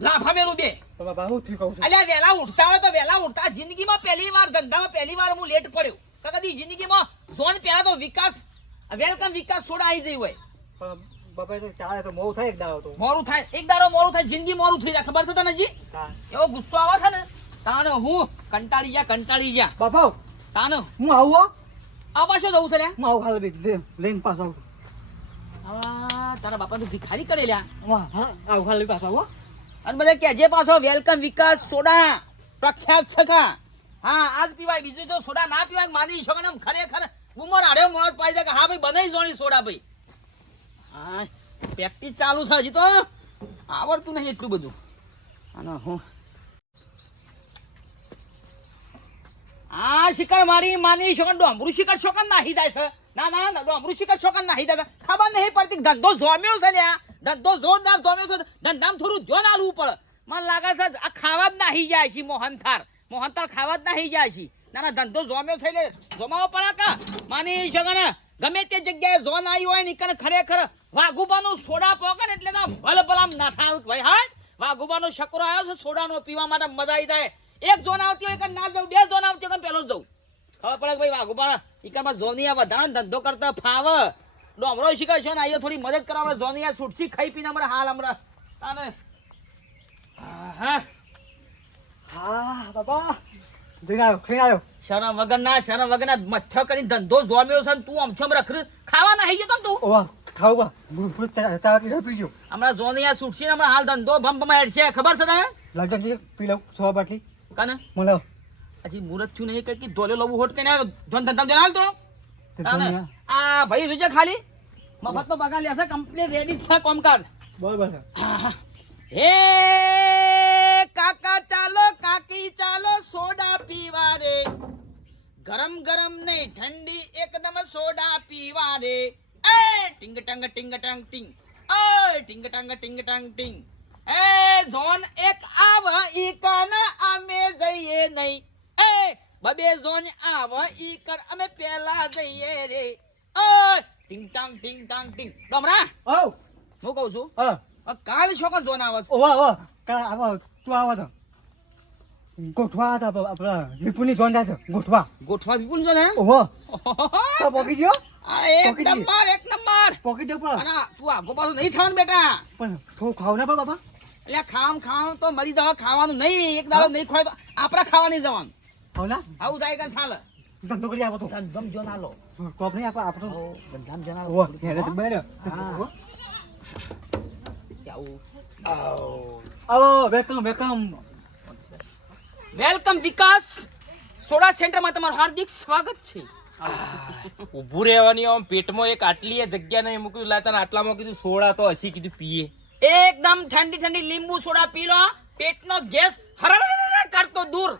લાફા મેલું બે બાબા હું થી કહું છું અલ્યા વેલા ઉઠતા હોય તો વેલા ઉઠતા જિંદગીમાં પહેલી વાર ધંધામાં પહેલી વાર હું લેટ પડ્યો કદી જિંદગીમાં ઝોન પહેલા તો વિકાસ વેલકમ વિકાસ સોડા આવી જઈ હોય પણ બાબા તો ચાલે તો મોડું થાય એક દાડો તો મોરું થાય એક દાડો મોરું થાય જિંદગી મોરું થઈ જાય ખબર છે તને જી એવો ગુસ્સો આવે છે ને તાને હું કંટાળી જા બાપા તાને હું આવું આવા શું જવું છે લ્યા હું આવું ખાલી લઈને પાછો આવું તારા બાપા તો ભિખારી કરે લ્યા હા આવું ખાલી પાછો આવો અને બધા કહેજે પાછો વેલકમ વિકાસ સોડા પ્રખ્યાત છકા હા આજ પીવાય બીજું જો સોડા ના પીવાય માની શકો ને ખરેખર ઉમર આડ્યો મોત પાઈ જાય કે હા ભાઈ બનાવી જોણી સોડા ભાઈ હા પ્રેક્ટિસ ચાલુ છે હજી તો આવડતું નહીં એટલું બધું અને હું આ શિકાર મારી માની શકો ડોમરું શિકાર શોકન નાહી જાય છે ના ડોમરું શિકાર શોકન નાહી જાય ખબર નહીં પડતી ધંધો જોમ્યો છે લ્યા ધંધો જોરદાર જોમ્યો છે ધંધામાં થોડું જોન આલવું પડે મને લાગે છે આ ખાવા જ નાહી જાય છે મોહનથાર ખાવા જ નાહી જાય છે ના ધંધો જોમ્યો છે એટલે જોમાવો પડે કા માની શકો ને ગમે તે જગ્યાએ ઝોન આવી હોય ને કે ખરેખર વાઘુબાનું સોડા પોકે ને એટલે ભલભલામ ના થાય ભાઈ હા વાઘુબાનો શકરો આવ્યો છે સોડાનો પીવા માટે મજા આવી જાય એક ઝોન આવતી હોય કે ના જાઉં બે ઝોન આવતી હોય કે પેલો જઉં ખબર પડે ભાઈ વાઘુબા ઈકામાં ઝોનિયા વધારે ધંધો કરતા ફાવ ડોમરો શીખે છે ને અહીંયા થોડી મદદ કરવા ઝોનિયા છૂટછી ખાઈ પીને હમણાં હાલ હમણાં અને હા બાબા જઈને આવ્યો શરમ વગરના મથ્થો કરીને ધંધો જોમ્યો છે તું આમથમ રખડ ખાવા ના જતો તું ઓવા ખાવા ચા પીજો હમણાં ઝોનિયા છૂટછી ને હમણાં હાલ ધંધો ભમ હેડશે ખબર છે ને લગન પી લઉં 100 બાટલી કાને મને હજી મુરત થયું નહીં કે ધોલે લવું હોટ કે ધન ધંધા જણાલ તો આ ભાઈ જોજે ખાલી મફત તો બગા લેશે કમ્પ્લીટ રેડી છે કોમકાજ બરાબર છે હે કાકા ચાલો કાકી ચાલો સોડા પીવા રે ગરમ ગરમ નહીં ઠંડી એકદમ સોડા પીવા રે એ ટિંગ ટંગ ટિંગ ટંગ ટિંગ એ ટિંગ ટંગ ટિંગ ટંગ ટિંગ એ ઝોન એક આવ ઈ કન અમે જઈએ નહીં એ બબે ઝોન આવ ઈ કન અમે પહેલા જઈએ રે એ ટિંગ ટંગ ટિંગ ટંગ ટિંગ ડમરા ઓ હું કહું છું હા કાલ શોકો ઝોન આવે છે ઓવા કાલ આવો તું આવો તો ગોઠવા હતા આપણા વિપુલની જોન જાય છે ગોઠવા વિપુલ ઝોન હે ઓવા તો પોકી ગયો એક નંબર પોકી દે પણ અને તું આગો પાછું નહીં થવાનું બેટા પણ થોડું ખાવ ના બાબા એટલે ખામ તો મરી જવા ખાવાનું નહીં એક દાડો નહીં ખવાય તો આપડા ખાવા નહીં જવાનું ખાવ ના આવું જાય કે ચાલે ધંધો કરી આપો તો ધંધમ જો ના લો કોપ નહીં આપો આપણો ધંધામ જણા ઓવા હેરે તો બેન આવો વેલકમ વિકાસ સોડા સેન્ટરમાં તમારું હાર્દિક સ્વાગત છે ઉભું રહેવાની આમ પેટમાં એક આટલી જગ્યા નહીં મૂક્યું લાતા આટલામાં કીધું સોડા તો હસી કીધું પીએ એકદમ ઠંડી લીંબુ સોડા પી લો પેટનો ગેસ હરર કરતો દૂર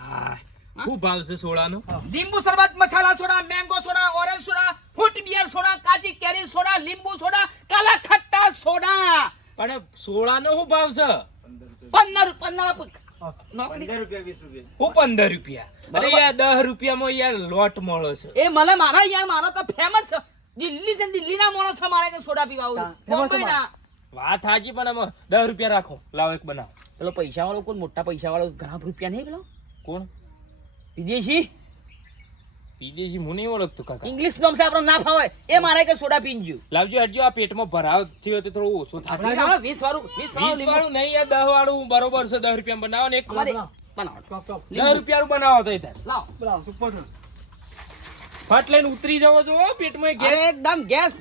હા ખૂબ ભાવ છે સોડાનો લીંબુ શરબત masala soda mango soda orange soda fruit beer soda કાચી કેરી સોડા લીંબુ સોડા કાલા ખટ્ટા સોડા પણ સોડાનો શું ભાવ છે 15 રૂપિયા અરે યાર 10 રૂપિયામાં યાર લોટ મળે છે એ મને મારો તો ફેમસ દિલ્હી છે દિલ્હીના માણસ છે મારે કે સોડા પીવા આવું બોમ્બેના વાત હાજી પણ આમાં 10 રૂપિયા રાખો લાવો એક બનાવો પેલો પૈસા વાળો કોણ મોટા પૈસા વાળો ઘણા રૂપિયા નહીં પેલો કોણ વિદેશી હું નહીં ઓળખતો કાકા ઇંગ્લિશ નામ છે આપણો ના ફાવે એ મારે કે સોડા પીનજો લાવજો હટજો આ પેટમાં ભરાવ થયો તો થોડું ઓછો થાય 20 વાળું નહીં યાર 10 વાળું બરોબર છે 10 રૂપિયા બનાવો ને એક બનાવો 10 રૂપિયા બનાવો તો ઇધર લાવ સુપર ફટ લઈને ઉતરી જાવ છો પેટમાં ગેસ એકદમ ગેસ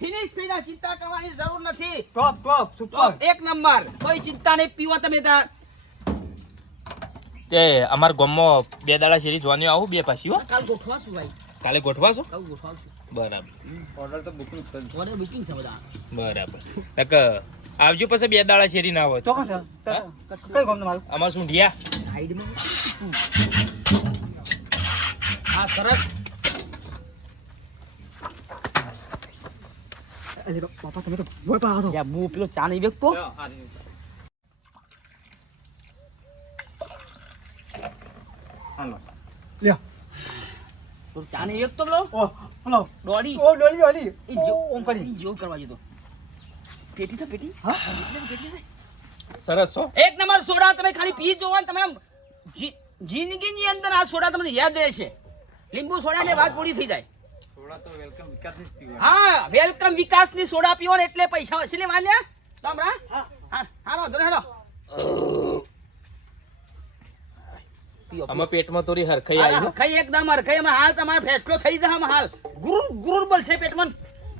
ફિનિશ થઈ જાય ચિંતા કરવાની જરૂર નથી ટોપ સુપર એક નંબર કોઈ ચિંતા નહીં પીવો તમે તાર તે અમાર ગામમાં 2 દાડા શેરી જોવાની આવું 2 પાછી હો કાલ ગોઠવાશું ભાઈ કાલે ગોઠવાશો કાલ ગોઠવાશું બરાબર ઓર્ડર તો બુકિંગ છે ઓર્ડર બુકિંગ છે બધા બરાબર તક આવજો પછી 2 દાડા શેરી ના હોય તો કઈ ગામ તમારું અમાર સુંઢિયા સાઈડમાં હા સરસ અરે બાપા તમે તો બોલ પા આવો યા હું પેલો ચા નહીં વેચતો હાલો લ્યો તો ચા નહીં વેચતો પેલો ઓ હલો દોડી ઓ ડોલી ઈ જો ઓમ કરી ઈ જો કરવા જતો પેટી તો પેટી હા સરસ હો. એક નંબર સોડા તમે ખાલી પી જોવો ને તમે આમ જિંદગીની અંદર આ સોડા તમને યાદ રહેશે. લીંબુ સોડા ને વાત પૂરી થઈ જાય. હા વેલકમ વિકાસની સોડા પીવો ને એટલે પૈસા વસૂલે માન્યા તમરા. હા હાલો ધરે હાલો પીઓ આમાં પેટમાં થોડી હરખાઈ આવી હો. ખાઈ એકદમ હરખાઈ હમણાં હાલ તમારો ફેસલો થઈ જાય હમણાં હાલ ગુરુર ગુરુર બોલશે પેટમાં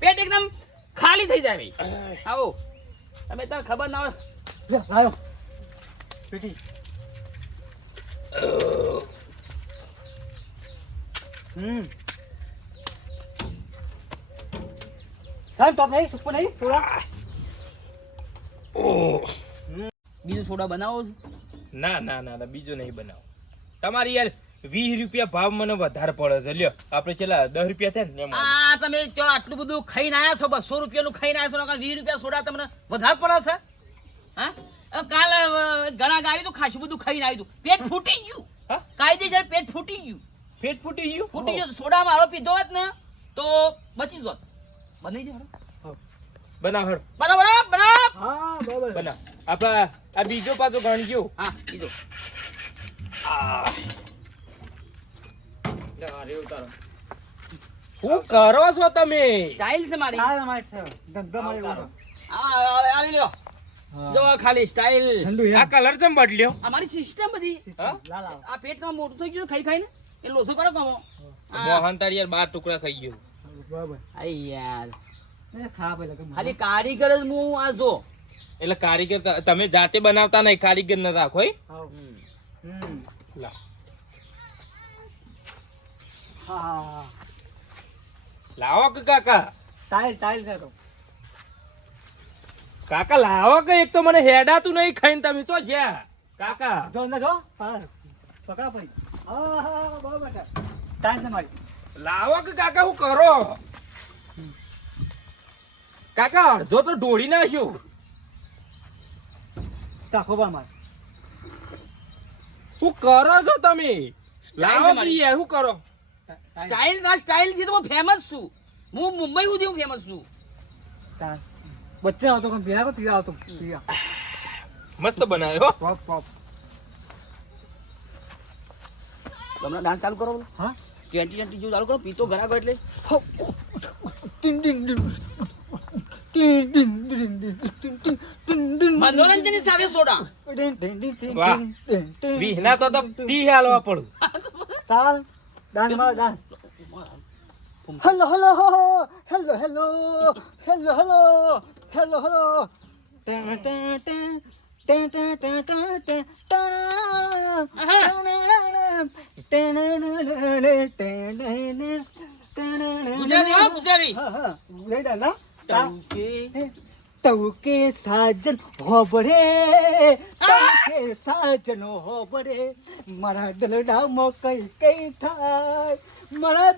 પેટ એકદમ ખાલી થઈ જાય ભાઈ. આવો તમે તો ખબર ના હોય. લે લાયો પેટી સાહેબ ટોપ નહીં સુપર નહીં થોડા બીજું સોડા બનાવો છો? ના ના ના ના, બીજું નહીં બનાવો. તમારી યાર 20 રૂપિયા ભાવ મને વધારે પડે છે. લ્યો આપણે છેલ્લા 10 રૂપિયા થયા ને એમાં. આ તમે જો આટલું બધું ખાઈને આયા છો 200 રૂપિયાનું ખાઈને આયા છો 20 રૂપિયા સોડા તમને વધારે પડે છે. હા કાલ ઘણા ગાયું તો ખાસું બધું ખાઈને આવ્યું હતું. પેટ ફૂટી ગયું. હા? કાયદેસર પેટ ફૂટી ગયું. પેટ ફૂટી ગયું. ફૂટી ગયું સોડા મારો પીધો હોત ને તો બચી જોત. બનાવી દે બનાવ હળ. બરાબર બરાબર. હા બરાબર બનાવ. આપણા આ બીજો પાછો ગણ ગયો. હા પીધો. શું કરો છો તમે? સ્ટાઇલ છે મારી. આ માઈટ છે ધંધો મારી બોલો આ લ્યો જો ખાલી સ્ટાઇલ. ઠંડુ આ કલર ચમ બદલ્યો? અમારી સિસ્ટમ બધી હા? લા લા આ પેટમાં મોટું થઈ ગયું ખાઈ ખાઈને એ લોસો કરો કમો. મોહન તાર યાર 12 ટુકડા થઈ ગયો. બરાબર આઈ યાર એ ખા પેલા કે ખાલી કારીગર જ હું આ જો. એટલે કારીગર તમે જાતે બનાવતા નહીં, કારીગર ન રાખો. હે? આવ લા. હા લાવો કે કાકા. ટાઈલ ટાઈલ છે તો કાકા લાવો કે એક તો મને હેડાતું નહીં ખાઈને તમે તો જ્યાં કાકા. જો ને જો પકડા પડી હા હા બરાબર છે ટાઈલ છે મારી લાવો કે કાકા હું કરો કાકા? અડધો તો ઢોળી નાખ્યો. ચાખો પણ માર શું કરો છો તમે? લાવો કે મારી. યાર શું કરો? સ્ટાઇલ આ સ્ટાઇલ થી તો હું ફેમસ છું. હું મુંબઈ સુધી હું ફેમસ છું. બચ્ચે આવતો કોણ પીવા કો પીવા આવતો પીવા મસ્ત બનાવ્યો. પોપ પોપ હમણાં ડાન્સ ચાલુ કરો. હા 20 જેવું ચાલુ કરો. પીતો ઘરાકો એટલે ટિંગ ટિંગ ટિંગ ટિંગ ટિંગ ટિંગ ટિંગ ટિંગ ટિંગ મનોરંજન ની સાથે સોડા. ટિંગ ટિંગ ટિંગ ટિંગ વાહ. ટિંગ વિહના તો 30 હાલવા પડું. ચાલ ડાન્સ માર dance hello hello hello hello hello hello hello hello ten ten ten ten ten ten ten Gujarati હો ગુજરાતી. તવકે સાજન હોબરે તવકે સાજન હોબરે મારા દલડામાં કઈ કઈ થાય મારા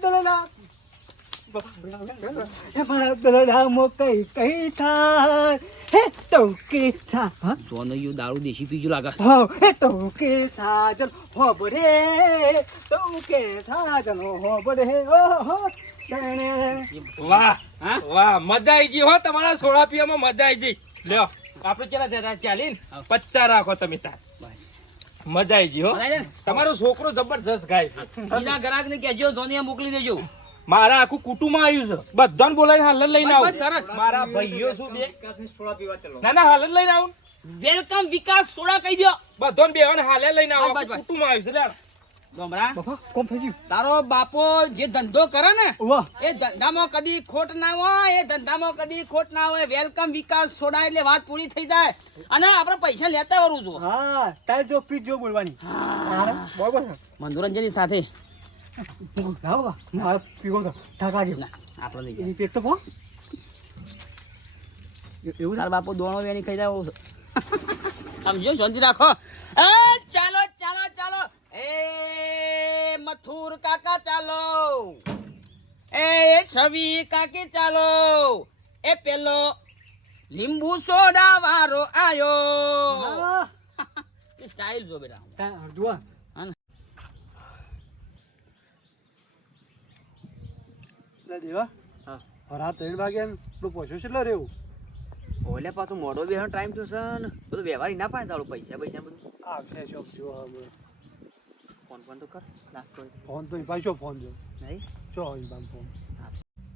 દલડામાં કઈ કઈ થાય હે તવકે સા સોનૈયું દારૂ દેશી પીજો લાગે. હા હે તવકે સાજન હોબરે તવકે સાજન હોબરે ઓહો વાહ હા? વાહ, મજા આવી ગઈ હો. તમારા સોડા પીવામાં મજા આવી ગઈ. લ્યો આપણે કેટલા થયા? 40 50 રાખો તમે તાર. મજા આવી ગઈ હો. બરાબર ને? તમારો છોકરો જબરજસ્ત ગાય છે. બીજા ગ્રાહક ને કહેજો સોનિયા મોકલી દેજો. મારા આખું કુટુંબ આવ્યું છે. બધાને બોલાવી હાલ જ લઈને બસ, આવું. બસ, સરસ. મારા ભાઈઓ શું બે ના ના હાલ જ લઈને આવું. વેલકમ વિકાસ સોડા કહી દો. બધાને બેવાને હાલે લઈને આવું. બસ, બસ, આખું બસ. કુટુંબ આવ્યું છે. લ્યો. ગોમરા બાપા કોમ થઈ ગયું તારો બાપો જે ધંધો કરે ને વાહ એ ધંધામાં કદી ખોટ ના હોય. એ ધંધામાં કદી ખોટ ના હોય. વેલકમ વિકાસ સોડા એટલે વાત પૂરી થઈ જાય. અને આપણે પૈસા લેતા વરું છું. હા તારે જો પીજ જો બોલવાની બરોબર છે મનોરંજન ની સાથે લાવો મારે પીવો તો થાકા ગયો આપણે લઈ એની પેક તો પો એવું તાર બાપો દોણો વેણી ખાઈ જાય સમજો શાંતિ રાખો. એ ચાલો ચાલો ચાલો એ મથુર કાકા ચાલો. એ છવી કાકી ચાલો. એ પેલો લીંબુ સોડા વાળો આયો. સ્ટાઇલ જો બેટા. જુઓ દેવા હા રાત 3 વાગ્યા તું પહોંચ્યો છે રહ્યો ઓલે પાછો મોડો બેહવાનો ટાઈમ થયો છે ને બધું વ્યવહાર ના પાય તારું પૈસા બધું આ શોપ જો હવે ફોન તો કર નાખતો ફોન તો ભાઈ શું ફોન જો નહીં શું હોય બામ ફોન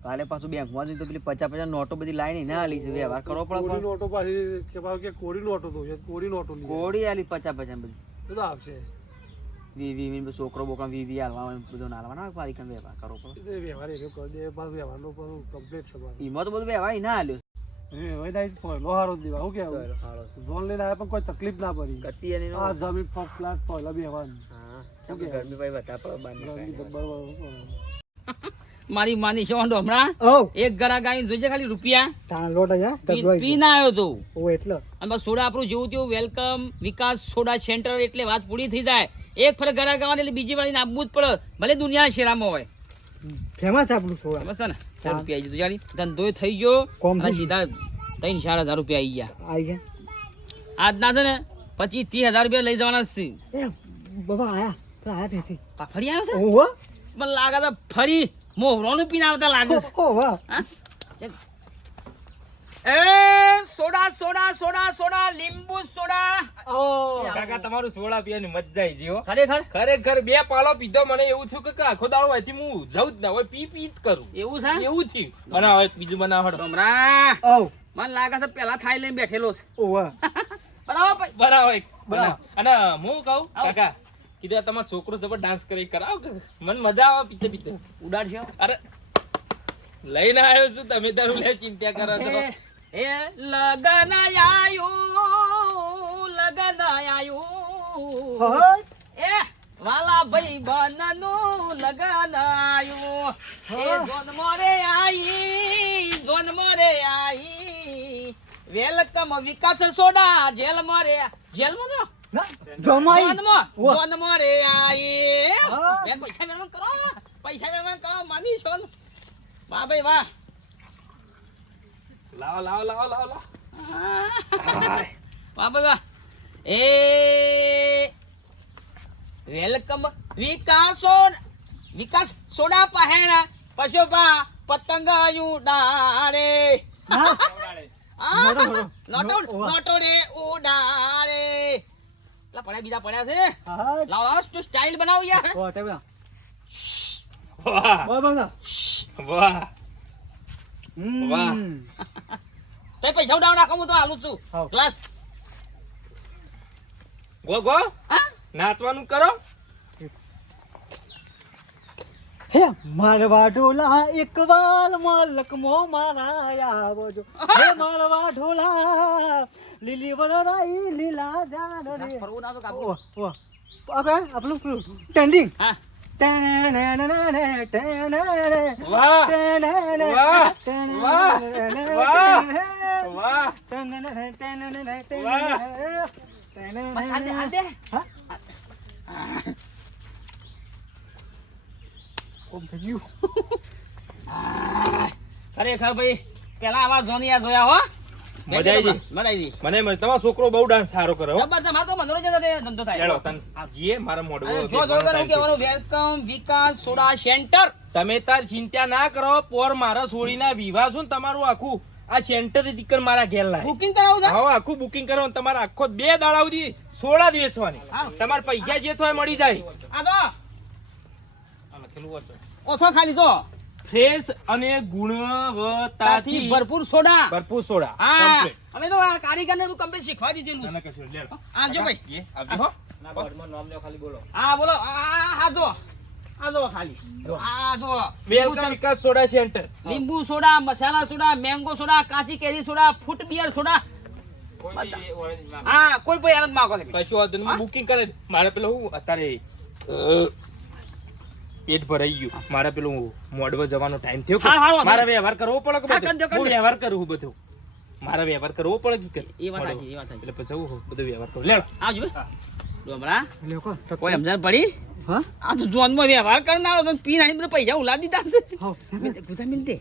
કાલે પાછું બેંકમાં જઈને તો પેલી 50 નોટો બધી લાઈને ના આલી છે વ્યવહાર કરવો કોરી પડે નોટો પાછી કે ભાવ કે કોરી નોટો તો છે કોરી નોટો લી કોડી આલી 50 બધી તો આવશે વી છોકરો બોકા વી હાલવા બધું નાલવાના પારી કામ વ્યવહાર કરવો પડે એ વ્યવહાર એ કરી દે પાછું વ્યવહારનો પણ કમ્પ્લીટ છે ભાઈ ઈમાં તો બધું વ્યવહાર ના આલ્યો એ હોય થાય પહેલો હારો દીવા હું કેવું લોન લઈને આવ્યા પણ કોઈ તકલીફ ના પડી કતી એની આ જમીન પર પ્લાટ પહેલા બેહવાનું હા ગરમી ભાઈ બતા બરાબર મારી માની શોંડો હમણાં ઓ એક ગરા ગાઈને જોજે ખાલી રૂપિયા તા લોટ આયા પી ના આવ્યો તો ઓ એટલે અને બસ સોડા આપણું જેવું તેવું વેલકમ વિકાસ સોડા સેન્ટર એટલે વાત પૂરી થઈ જાય એક ફરક ગરા ગાવાની એટલે બીજી વાળીને આપવું જ પડે ભલે દુનિયા શેરામાં હોય ફેમસ આપણું સોડા સમજ ને 4 રૂપિયા આવી જતું ધંધો થઈ ગયો અને સીધા 3-4 હજાર રૂપિયા આવી ગયા આજના છે ને 25-30 હજાર રૂપિયા લઈ જવાના છે એ બાબા આયા તો આયા તેથી આ ફરી આવ્યો છે ઓહો મને લાગે છે ફરી મોહરોનું પીને આવતા લાગે છે ઓ વાહ એ સોડા સોડા સોડા સોડા લીંબુ સોડા ઓ કાકા તમારું સોડા પીવાની મજા આવી ગઈ હો ખરેખર ખરેખર 2 પાલો પીધો મને એવું થયું કે આખો દાડો અહીંથી હું જઉં જ ના હોય પી જ કરું એવું છે એવું થયું અને હવે બીજું બનાવડો હમણાં ઓ મને લાગે છે પેલા થાઈ લઈને બેઠેલો છે ઓ વાહ બરાબર ભાઈ બનાવો અને હું કહું કાકા કીધું આ તમારો છોકરો જબર ડાન્સ કરી કરાવ કે મને મજા આવે પીતે પીતે ઉડાડશો અરે લઈને આવ્યો છું તમે તારું લે ચિંતા કરો છો એ લગન આયું હટ એ વાલા ભાઈ બનનું લગન આયું એ જોન મોરે આઈ વેલકમ વિકાસ સોડા જેલ મોરે ના જમાઈ જોન મોરે આઈ હા. બે પૈસા વેરવાન કરો માની છો વાહ ભાઈ વાહ લાવો લાવો લાવો લાવો લાવો વાહ ભાઈ વાહ એ વેલકમ વિકાસ સોડા પહેરા પશુપા પતંગ ઉડાડે નોટો રે ઉડાડે પડ્યા બીજા પડ્યા છે હટ લાવ લાવ તું સ્ટાઇલ બનાવ યાર ઓ ટેબા વાહ વાહ બાબા વાહ વાહ. તે પૈસા ઉડાવ નાખો હું તો હાલું છું હાવ. ક્લાસ ગો હા નાચવાનું કરો હે મારવા ઢોલા એક વાર માલકમો મારા આવજો હે મારવા ઢોલા લીલી વરાઈ લીલા જાન રે ફરવું ના તો કાબુ ઓ ઓ ઓકે આપણું ટ્રેન્ડિંગ હા વાહ વાહ હાલ દે ખરેખર ભાઈ પેલા આવા જોનિયા જોયા હો મજા આવી ગઈ. મજા આવી મને તમારો છોકરો બહુ ડાન્સ સારો કરે હો જબરદસ્ત મારો તો મનોરંજન સાથે ધંધો થાય હેડો તન જીએ મારા મોઢું અને જો જો કરું કેવાનું વેલકમ વિકાસ સોડા સેન્ટર તમે તાર ચિંતા ના કરો પોર મારા સોળીના વિવાહ છું ને તમારું આખું આ સેન્ટર દીકર મારા ઘેર લાય બુકિંગ કરાવું છે હવે આખું બુકિંગ કરો તમારે આખો 2 દાડા સુધી સોડા જ વેચવાની હા. તમારે પૈસા જે થાય મળી જાય આ તો આ લખેલું હતું. ઓછો ખાલી તો ફ્રેશ અને ગુણવત્તાથી તાથી ભરપૂર સોડા ભરપૂર સોડા હા complete. અમે તો આ કારીગરને બધું કમ્પ્લીટ શીખવા દીધેલું ના, છે ના, કશું નહીં. લેલો. આવજો ભાઈ એ, આવજો હો. હા બોલો આ જો આ જો ખાલી આ જો વેલકમ વિકાસ સોડા સેન્ટર લીંબુ સોડા મસાલા સોડા મેંગો સોડા કાચી કેરી સોડા ફૂટ બિયર સોડા હા કોઈ પણ આનંદ માંગો તમે કશું વાંધો નહીં. હું બુકિંગ કરે મારે પેલું હું અત્યારે પેટ ભરાઈ ગયું મારે પેલું મોડવા જવાનો ટાઈમ થયો કે હા, હા, વાંધો મારે વ્યવહાર કરવો પડે કે હા, બધું? કરજો, કરજો. હું વ્યવહાર કરું છું બધું મારે વ્યવહાર કરવો પડે કે કરે? એ વાત મોડવા. સાચી, એ વાત સાચી. એટલે પછી હું બધો વ્યવહાર કરું લેડો. આવજો ભાઈ ડોમરા લોકો કોઈ સમજણ પડી હા આ તો જોનમાં વ્યવહાર કરનારો તો પી નાખી બધા પૈસા ઉલા દીધા છે હા ગુજા મિલ દે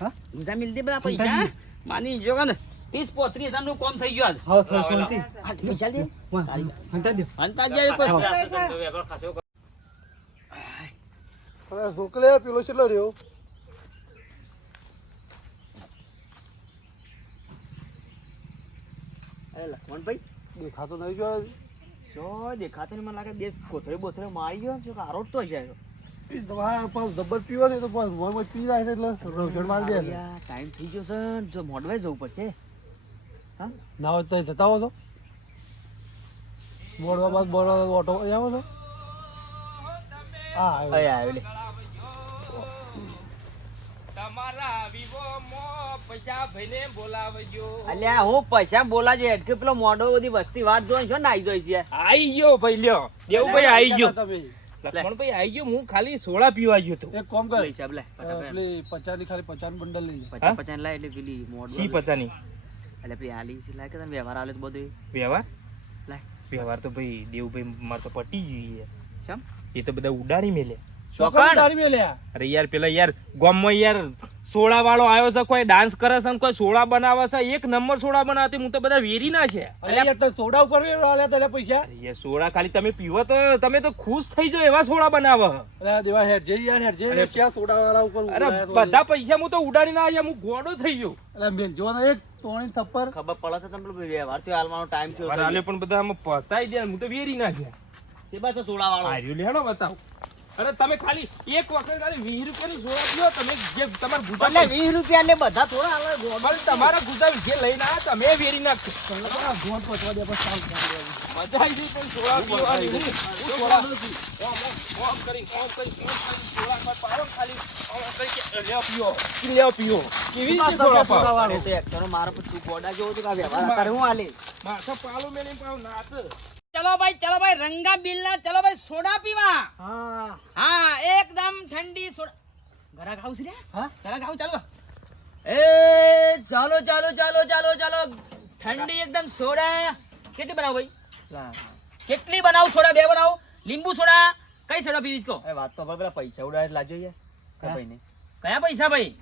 હા ગુજા મિલ દે બધા પૈસા માની જો ને 30-35 નું કામ થઈ ગયું હા થોડી શાંતિ આજ પૈસા દે વાહ હંતા દે અંતા જાય કોઈ અરે છોકલે પેલો કેટલો રહ્યો અરે લખમણભાઈ દેખાતો નહીં ગયો. શું દેખાતો નહીં? મને લાગે બે કોથળી બોથળી મારી ગયો છે કે આરોટ તો જાય. એ તમારે પાછું જબ્બર પીવો ને તો પાછું મોંમાં પી જાય છે એટલે રસોડ મારી દે છે. ટાઈમ થઈ ગયો છે ને, જો મોડવાઈ જવું પડશે. ના હોય તો જતા હો તો બોલવા બાદ બોલવા ઓટો આવો છો. હા આવ્યો. આવ્યો લે. તમારા વિવોમાં પૈસા ભાઈને બોલાવજો. અલ્યા હું પૈસા બોલાજો એટલે પેલો મોઢો બધી વસ્તી વાત જોઈ છો ને આવી જોઈ છે. આઈ ગયો ભાઈ લ્યો. દેવુભાઈ આઈ ગયો. તમે લક્ષ્મણભાઈ આઈ ગયો. હું ખાલી સોડા પીવા ગયો તો. એક કામ કર, પૈસા લે પેલી 50 ની ખાલી 50 નું બંડલ લઈ લે. 50 લાય એટલે પેલી મોઢ શી પચાની એટલે પેલી આલી છે લાગે તને વ્યવહાર આલે તો બધું વ્યવહાર? લાય. વ્યવહાર તો ભાઈ દેવુભાઈ મારે તો પટી ગયું યાર. શમ? એ તો બધા ઉડાડી મેલે. ચોકન તારી મે લ્યા. અરે યાર પેલા યાર ગામમાં યાર સોડા વાળો આવ્યો છે, કોઈ ડાન્સ કરે છે ને કોઈ સોડા બનાવે છે. એક નંબર સોડા બનાવતી. હું તો બધા વેરી ના છે. અરે યાર તો સોડા ઉપર આલ્યા તને પૈસા. અરે યાર સોડા ખાલી તમે પીવો તો તમે તો ખુશ થઈ જાઓ એવા સોડા બનાવે. અરે દેવા હેર જઈ યાર હેર જઈ ક્યાં સોડા વાળા ઉપર અરે ઉડાયા તો. બધા પૈસા હું તો ઉડાડી ના આવ્યા. હું ગોડો થઈ ગયો. અરે બેન જો ને એક તોણી થપ્પર. ખબર પડે છે તમને પેલો વ્યવહાર થયો હાલવાનો ટાઈમ થયો મારે આલે પણ બધા આમાં પતાઈ દે. હું તો વેરી ના ગયા. છે બસ સોડા વાળો. આર્યો લેણો બતાવો. અરે તમે ખાલી એક વખત ખાલી 20 રૂપિયાની સોડા પીઓ. તમે જે તમારા ગુજા એટલે 20 રૂપિયા એટલે બધા થોડા હાલે ગોળ. પણ તમારા ગુજા જે લઈને આવ્યા તમે વેરી નાખો. ગોળ પચવા દે બસ સાવ કરી દે. મજા આવી ગઈ પણ સોડા પીવાની. હું સોડા ઓમ કરી સોડા પર પાડો ખાલી ઓમ કરી કે લ્યો પીઓ. કેવી રીતે સોડા પાડો? અરે તો એક તારો મારા પર તું ગોડા જેવો તો કા વ્યવહાર કરે હું હાલે. માથા પાલો મેલી પાવ નાચ. ચલો ભાઈ રંગા બિલ્લા ચલો ભાઈ સોડા પીવા. હા હા એકદમ ઠંડી સોડા. ઘરા ખાવ છે રે? હા ઘરા ખાવ ચાલો. એ ચાલો ઠંડી એકદમ સોડા. કેટલી બનાવ ભાઈ? કેટલી બનાવ સોડા? 2 બનાવ. લીંબુ સોડા કઈ સોડા પીવીશ કો? એ વાત તો પેલા પૈસા ઉડાય લાજો યાર. ભાઈ ને કયા પૈસા ભાઈ?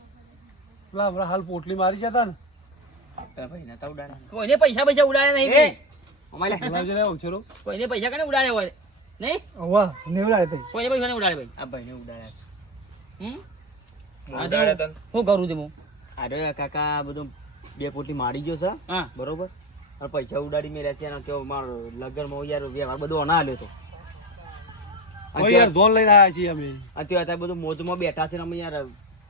પેલા હમણાં હાલ પોટલી મારી જતા ને ભાઈ નતા ઉડાડ્યા. કોઈને પૈસા ઉડાડ્યા નહીં ભાઈ. અમારે ઉડાડી લે ઉછેરો. કોઈને પૈસા કને ઉડાડ્યા હોય નહીં? વાહ નેવડાય તઈ. કોઈને પૈસા નહીં ઉડાડે ભાઈ. આ ભાઈને ઉડાડ્યા. ઉડાડ્યા તને. શું કરું છું હું? અરે કાકા બધું 2 પોટલી મારી ગયો છે હા બરોબર. અને પૈસા ઉડાડી મેળ્યા છે અને કેવો મારો લગનમાં યાર વ્યવહાર બધો ના આલ્યો તો. ઓ યાર ઢોલ લઈને આયા છીએ અમે. અત્યારે બધું મોજમાં બેઠા છે ને અમે યાર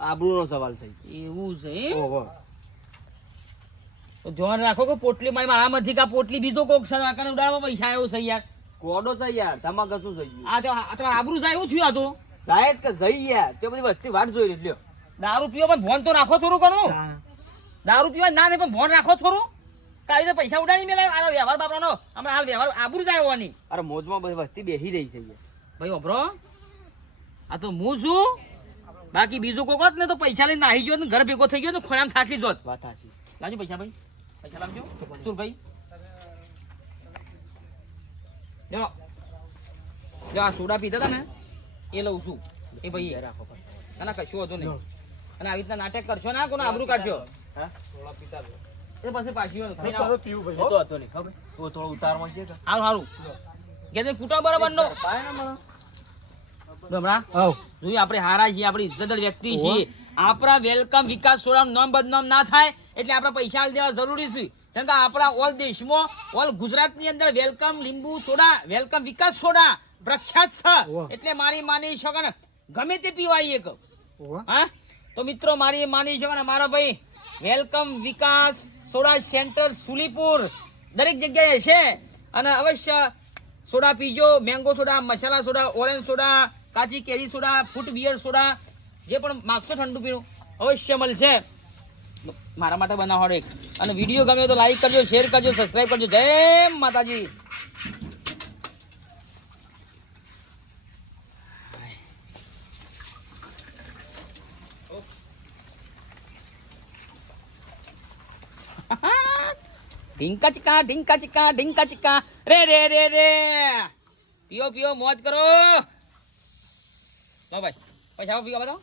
આબરૂનો સવાલ થઈ એવું છે ગયો. ઓહો તો ધ્યાન રાખો કે પોટલી મારી મારામાંથી કા પોટલી બીજો કોક છે આકાને ઉડાડવા પૈસા આવ્યો છે યાર. કોડો છે યાર તમા કશું થઈ ગયું. આ તો આબરૂ જાય એવું થયું. આ તો સાહેબ કે જઈ યાર તે બધી વસ્તી વાટ જોઈ રહી લ્યો. દારૂ પીવા પણ ભોન તો રાખો થોડું ઘણું. દારૂ પીવા ના નહીં પણ ભોન રાખો થોડું. કાલે તો પૈસા ઉડાડી મેલા. આ વ્યવહાર બાપરાનો હમણાં હાલ વ્યવહાર આબરૂ જાય હોવાની. અરે મોજમાં બધી વસ્તી બેહી રહી છે યાર. ભાઈ ઓભરો આ તો હું છું. બાકી બીજું કોક હોત ને તો પૈસા લઈને નાહી ગયો ને ઘર ભેગો થઈ ગયો ને ખોળામાં થાકી જોત. વાત સાચી. લાવજો પૈસા ભાઈ. પૈસા લાવજો સુરભાઈ. જો આ સોડા પીતા હતા ને એ લઉં છું. એ ભાઈ રાખો પણ. ના કશું હતું નહીં. અને આવી રીતના નાટક કરશો ના કોને આબરૂ કાઢશો. હા એ પછી પાછી પીવું ભાઈ. એ તો હતો નહીં ખબર. તો થોડો ઉતારમાં છે કે સારું કે કૂટા બરાબર નો પાય ને મને. ડમરા આવ જોઈએ આપણે હારા છીએ. આપણી ઇજ્જતદાર વ્યક્તિ છીએ. આપણા વેલકમ વિકાસ સોડા નામ બદનામ ના થાય એટલે આપણે પૈસા આલી દેવા જરૂરી છે. કેમ કે આપણા ઓલ દેશમાં ઓલ ગુજરાતની અંદર વેલકમ લીંબુ સોડા વેલકમ વિકાસ સોડા પ્રખ્યાત છે. એટલે મારી માની શકો ને ગમે તે પીવાય એક. હા તો મિત્રો મારી માની શકો ને મારા ભાઈ વેલકમ વિકાસ સોડા સેન્ટર સુલીપુર દરેક જગ્યાએ છે. અને અવશ્ય સોડા પીજો. મેંગો સોડા, મસાલા સોડા, ઓરેન્જ સોડા, કાચી કેરી સોડા, ફૂટ બિયર સોડા જે પણ માગશો ઠંડુ પીણું અવશ્ય મળશે. મારા માટે બનાવો એક. અને વિડીયો ગમે તો લાઈક કરજો, શેર કરજો, સબસ્ક્રાઈબ કરજો. જય માતાજી. ઢીંકા ચીકા ઢીંકા ચીકા ઢીંકા ચીકા રે રે રે રે. પીઓ પીઓ મોજ કરો. લો ભાઈ પૈસા પીવા બતાવો.